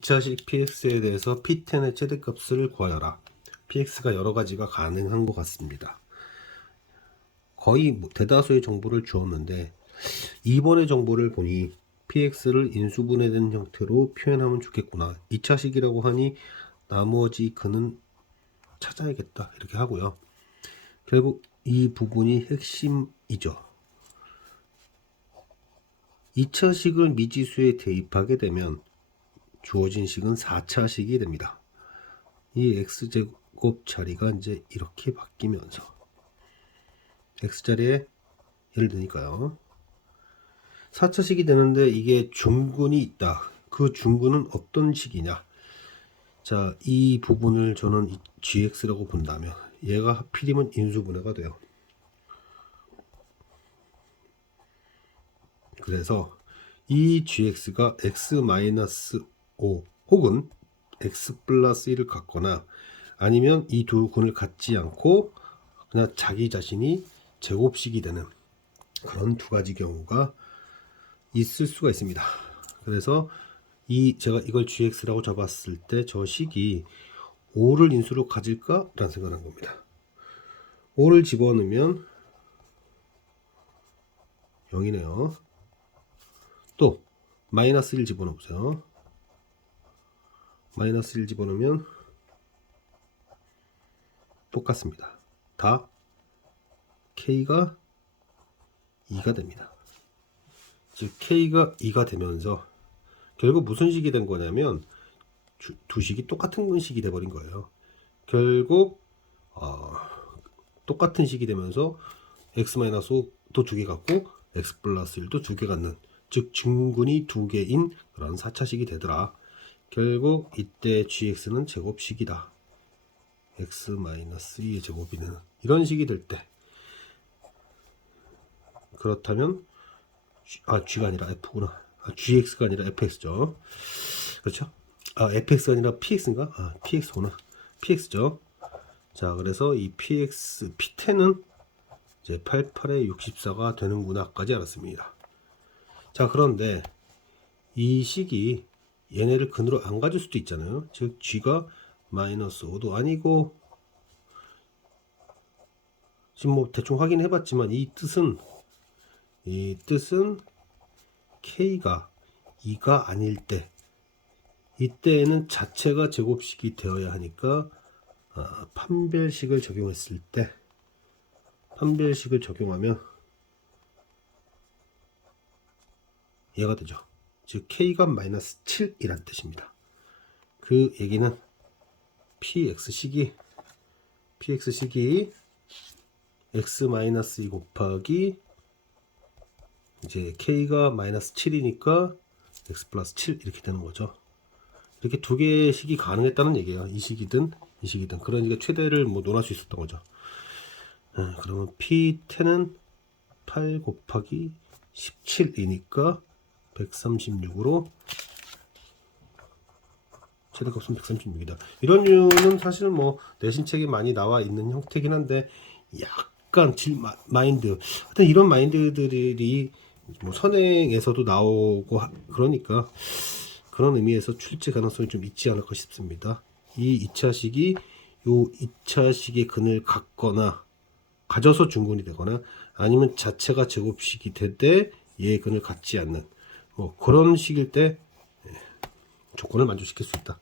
2차식 px에 대해서 p10의 최대값을 구하여라. px가 여러 가지가 가능한 것 같습니다. 거의 뭐 대다수의 정보를 주었는데 이번의 정보를 보니 px를 인수분해된 형태로 표현하면 좋겠구나. 2차식이라고 하니 나머지 근은 찾아야겠다. 이렇게 하고요. 결국 이 부분이 핵심이죠. 2차식을 미지수에 대입하게 되면 주어진 식은 4차 식이 됩니다. 이 x제곱 자리가 이제 이렇게 바뀌면서 x자리에 예를 드니까요. 4차 식이 되는데 이게 중근이 있다. 그 중근은 어떤 식이냐? 자, 이 부분을 저는 이 gx라고 본다면 얘가 하필이면 인수분해가 돼요. 그래서 이 gx가 x-5 혹은 x 플러스 1을 갖거나 아니면 이두 근을 갖지 않고 그냥 자기 자신이 제곱식이 되는 그런 두 가지 경우가 있을 수가 있습니다. 그래서 이 제가 이걸 gx라고 잡았을 때 저 식이 5를 인수로 가질까 라는 생각을 한 겁니다. 5를 집어넣으면 0이네요. 또 마이너스 1 집어넣으세요. 마이너스 1 집어넣으면 똑같습니다. 다 k가 2가 됩니다. 즉 k가 2가 되면서 결국 무슨 식이 된 거냐면 주- 두 식이 똑같은 식이 돼 버린 거예요. 결국 어, 똑같은 식이 되면서 x-5도 두 개 갖고 x 플러스 1도 두 개 갖는 즉 증군이 두 개인 그런 4차식이 되더라. 결국 이때 gx는 제곱식이다. x-2의 제곱이는 이런 식이 될 때 그렇다면 G, 아 g가 아니라 f구나. 아, gx가 아니라 fx죠. 그렇죠? 아 fx가 아니라 px인가? 아 px구나. px죠. 자 그래서 이 px p10은 이제 88에 64가 되는구나까지 알았습니다. 자 그런데 이 식이 얘네를 근으로 안 가질 수도 있잖아요. 즉 g가 마이너스 5도 아니고 지금 뭐 대충 확인해 봤지만 이 뜻은 이 뜻은 k가 2가 아닐 때 이때에는 자체가 제곱식이 되어야 하니까 아, 판별식을 적용했을 때 판별식을 적용하면 얘가 되죠. 즉 k가 마이너스 7이란 뜻입니다. 그 얘기는 px식이 px식이 x 마이너스 2 곱하기 이제 k가 마이너스 7이니까 x 플러스 7 이렇게 되는 거죠. 이렇게 두 개의 식이 가능했다는 얘기예요. 이 식이든 이 식이든 그러니까 최대를 뭐 논할 수 있었던 거죠. 아, 그러면 p10은 8 곱하기 17이니까 136으로 최대값은 136이다. 이런 류는 사실 뭐 내신 책에 많이 나와 있는 형태긴 한데 약간 질 마, 마인드 하여튼 이런 마인드들이 뭐 선행에서도 나오고 하- 그러니까 그런 의미에서 출제 가능성이 좀 있지 않을까 싶습니다. 이 2차식이 요 2차식의 근을 갖거나 가져서 중근이 되거나 아니면 자체가 제곱식이 될때 얘의 근을 갖지 않는 뭐 그런 식일 때 예, 조건을 만족시킬 수 있다.